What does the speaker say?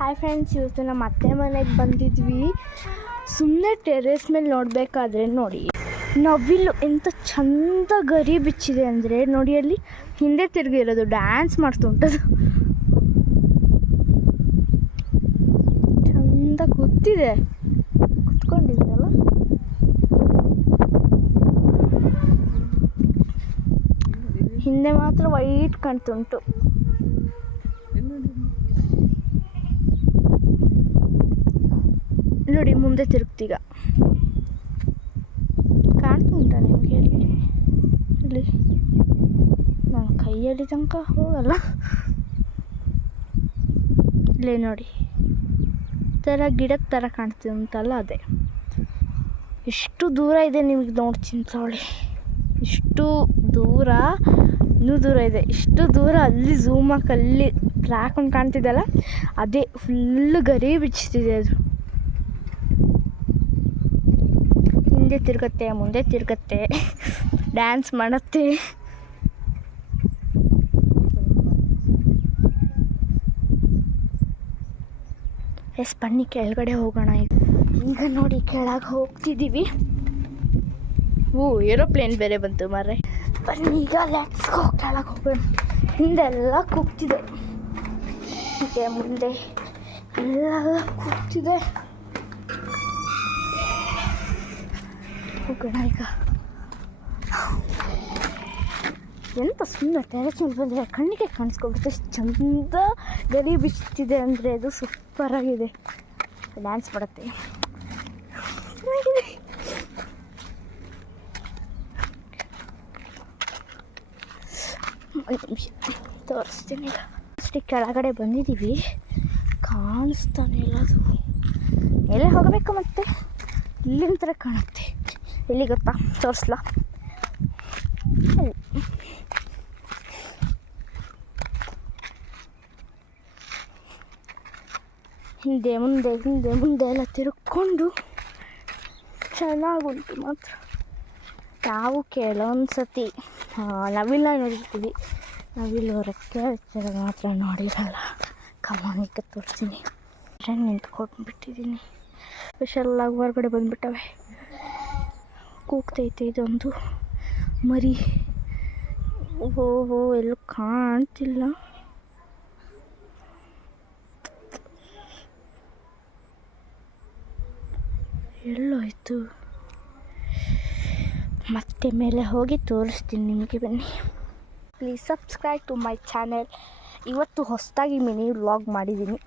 Hi friends, ಇವತ್ತು ನಮ್ಮ ಅತ್ತೆ ಮನೆಗೆ ಬಂದಿದ್ವಿ. ಸುಮ್ಮನೆ ಟೆರೇಸ್ ಮೇಲೆ ನೋಡಬೇಕಾದ್ರೆ ನೋಡಿ, ನವಿಲು ಎಂಥ ಚಂದ ಗರಿ ಬಿಚ್ಚಿದೆ ಅಂದರೆ ನೋಡಿ, ಅಲ್ಲಿ ಹಿಂದೆ ತಿರುಗಿರೋದು ಡ್ಯಾನ್ಸ್ ಮಾಡ್ತುಂಟದು. ಚಂದ ಕೂತಿದೆ, ಕುತ್ಕೊಂಡಿದೆಯಲ್ಲ. ಹಿಂದೆ ಮಾತ್ರ ವೈಟ್ ಕಾಣ್ತುಂಟು. ನೋಡಿ ಮುಂದೆ ತಿರುಗ್ತೀಗ ಕಾಣ್ತುಂಟ ನಿಮಗೆ? ಅಲ್ಲಿ ನನ್ನ ಕೈಯಲ್ಲಿ ತನಕ ಹೋಗಲ್ಲ. ಇಲ್ಲೇ ನೋಡಿ, ಥರ ಗಿಡದ ಥರ ಕಾಣ್ತುಂಟಲ್ಲ, ಅದೇ. ಎಷ್ಟು ದೂರ ಇದೆ ನಿಮಗೆ ನೋಡಿ ಚಿಂತಾವಳಿ, ಇಷ್ಟು ದೂರ, ಇನ್ನೂ ದೂರ ಇದೆ. ಇಷ್ಟು ದೂರ ಅಲ್ಲಿ ಝೂಮ್ ಹಾಕಿ ಅಲ್ಲಿ ಟ್ರ್ಯಾಕ್ ಒಂದು ಕಾಣ್ತಿದ್ದಲ್ಲ, ಅದೇ ಫುಲ್ಲು ಗರಿ ಬಿಚ್ಚಿದೆ. ಅದು ಹಿಂದೆ ತಿರುಗತ್ತೆ, ಮುಂದೆ ತಿರುಗತ್ತೆ, ಡ್ಯಾನ್ಸ್ ಮಾಡುತ್ತೆ. ಬನ್ನಿ ಕೆಳಗಡೆ ಹೋಗೋಣ. ಈಗ ನೋಡಿ ಕೆಳಗೆ ಹೋಗ್ತಿದ್ದೀವಿ. ಏರೋಪ್ಲೇನ್ ಬೇರೆ ಬಂತು ಮಾರ್ರೆ. ಬನ್ನಿ ಈಗ ಲೆಟ್ಸ್ ಗೋ, ಕೆಳಗೆ ಹೋಗೋಣ. ಹಿಂದೆಲ್ಲ ಕೂಗ್ತಿದೆ, ಇದೆ ಮುಂದೆ ಎಲ್ಲ ಕೂಗ್ತಿದೆ. ಹೋಗೋಣ ಈಗ. ಎಂತ ಸುಮ್ಮನೆ ಟೆರೆಸ್ ಮೇಲೆ ಬಂದರೆ ಕಣ್ಣಿಗೆ ಕಾಣಿಸ್ಕೊಬಿಟ್ಟು ಎಷ್ಟು ಚಂದ ಗರಿ ಬಿಚ್ಚಿದೆ ಅಂದರೆ, ಅದು ಸೂಪರಾಗಿದೆ. ಡ್ಯಾನ್ಸ್ ಮಾಡುತ್ತೆ. ಒಂದು ನಿಮಿಷ ತೋರಿಸ್ತೀನಿ. ಈಗ ಅಷ್ಟೇ ಕೆಳಗಡೆ ಬಂದಿದ್ದೀವಿ, ಕಾಣಿಸ್ತಾನೆ ಇಲ್ಲ. ಅದು ಎಲ್ಲೇ ಹೋಗಬೇಕು, ಮತ್ತೆ ಇಲ್ಲಿನ ಥರ ಕಾಣುತ್ತೆ. ಎಲ್ಲಿ ಗೊತ್ತಾ, ತೋರಿಸ್ಲಾ? ಹಿಂದೆ ಮುಂದೆ ಹಿಂದೆ ಮುಂದೆ ಎಲ್ಲ ತಿರುಗ್ಕೊಂಡು ಚೆನ್ನಾಗುಂಟು ಮಾತ್ರ. ನಾವು ಕೆಲವೊಂದು ಸತಿ ನವಿಲ ನೋಡಿರ್ತೀವಿ, ನವಿಲು ರೆಕ್ಕೆ ಹಚ್ಚಿದಾಗ ಮಾತ್ರ ನೋಡಿರಲ್ಲ. ಕಮಾನಿಗೆ ತೋರಿಸ್ತೀನಿ. ಟ್ರೈನ್ ನಿಂತ್ಕೊಂಡ್ಬಿಟ್ಟಿದ್ದೀನಿ. ಸ್ಪೆಷಲ್ಲಾಗಿ ಹೊರಗಡೆ ಬಂದುಬಿಟ್ಟವೆ. ಕೂಗ್ತೈತೆ ಇದೊಂದು ಮರಿ. ಓಹೋ, ಎಲ್ಲೂ ಕಾಣ್ತಿಲ್ಲ. ಎಲ್ಲೋಯ್ತು? ಮತ್ತೆ ಮೇಲೆ ಹೋಗಿ ತೋರಿಸ್ತೀನಿ ನಿಮಗೆ, ಬನ್ನಿ. Please subscribe to my channel. ಇವತ್ತು ಹೊಸದಾಗಿ ಮಿನಿ ವ್ಲಾಗ್ ಮಾಡಿದ್ದೀನಿ.